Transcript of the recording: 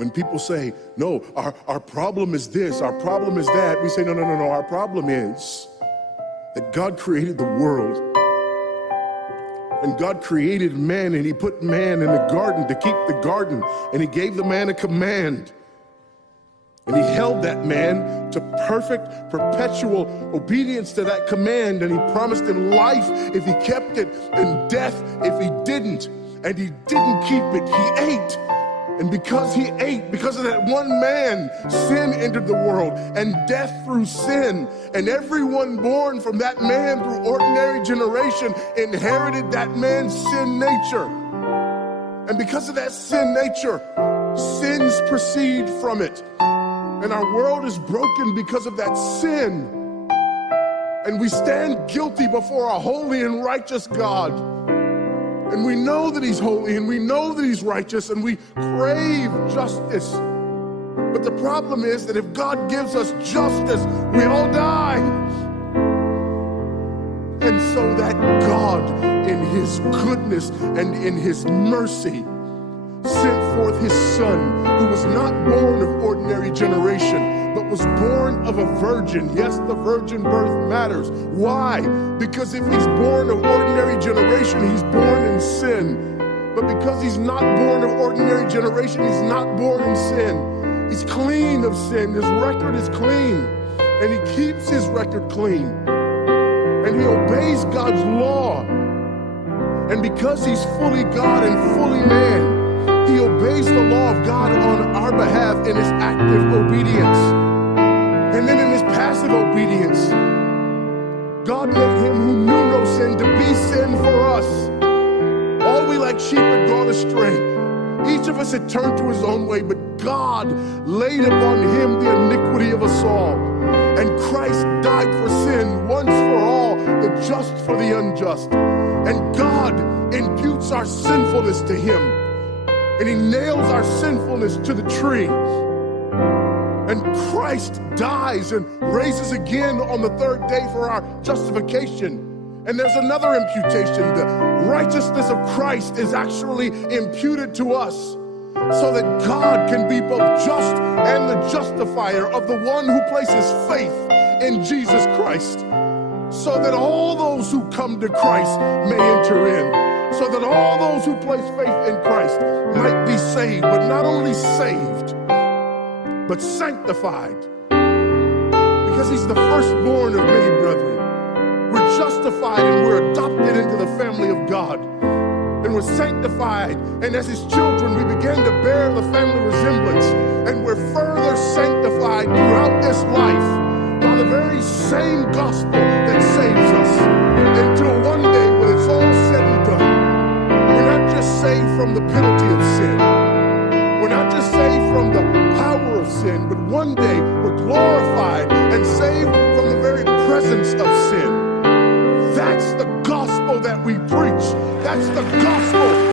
When people say, no, our problem is this, our problem is that, we say, no, our problem is that God created the world. And God created man, and he put man in the garden to keep the garden, and he gave the man a command. And he held that man to perfect, perpetual obedience to that command, and he promised him life if he kept it, and death if he didn't. And he didn't keep it, he ate. And because he ate, because of that one man, sin entered the world, and death through sin. And everyone born from that man through ordinary generation inherited that man's sin nature. And because of that sin nature, sins proceed from it. And our world is broken because of that sin. And we stand guilty before a holy and righteous God. And we know that he's holy, and we know that he's righteous, and we crave justice. But the problem is that if God gives us justice, we all die. And so that God, in his goodness and in his mercy, sent forth his son, who was not born of ordinary generation, but was born of a virgin. Yes, the virgin birth matters. Why? Because if he's born of ordinary generation, he's born in sin. But because he's not born of ordinary generation, he's not born in sin. He's clean of sin. His record is clean. And he keeps his record clean. And he obeys God's law. And because he's fully God and fully man, he obeys the law of God on our behalf in his active obedience. And then in his passive obedience, God made him who knew no sin to be sin for us. All we like sheep had gone astray. Each of us had turned to his own way, but God laid upon him the iniquity of us all. And Christ died for sin once for all, the just for the unjust. And God imputes our sinfulness to him. And he nails our sinfulness to the tree. And Christ dies and raises again on the third day for our justification. And there's another imputation. The righteousness of Christ is actually imputed to us so that God can be both just and the justifier of the one who places faith in Jesus Christ, so that all those who come to Christ may enter in. So that all those who place faith in Christ might be saved, but not only saved, but sanctified. Because he's the firstborn of many brethren. We're justified and we're adopted into the family of God. And we're sanctified, and as his children we begin to bear the family resemblance. And we're further sanctified throughout this life by the very same gospel that saves us, until one day when it's all said and done, we're not just saved from the penalty of sin. We're not just saved from the power of sin, but one day we're glorified and saved from the very presence of sin. That's the gospel that we preach. That's the gospel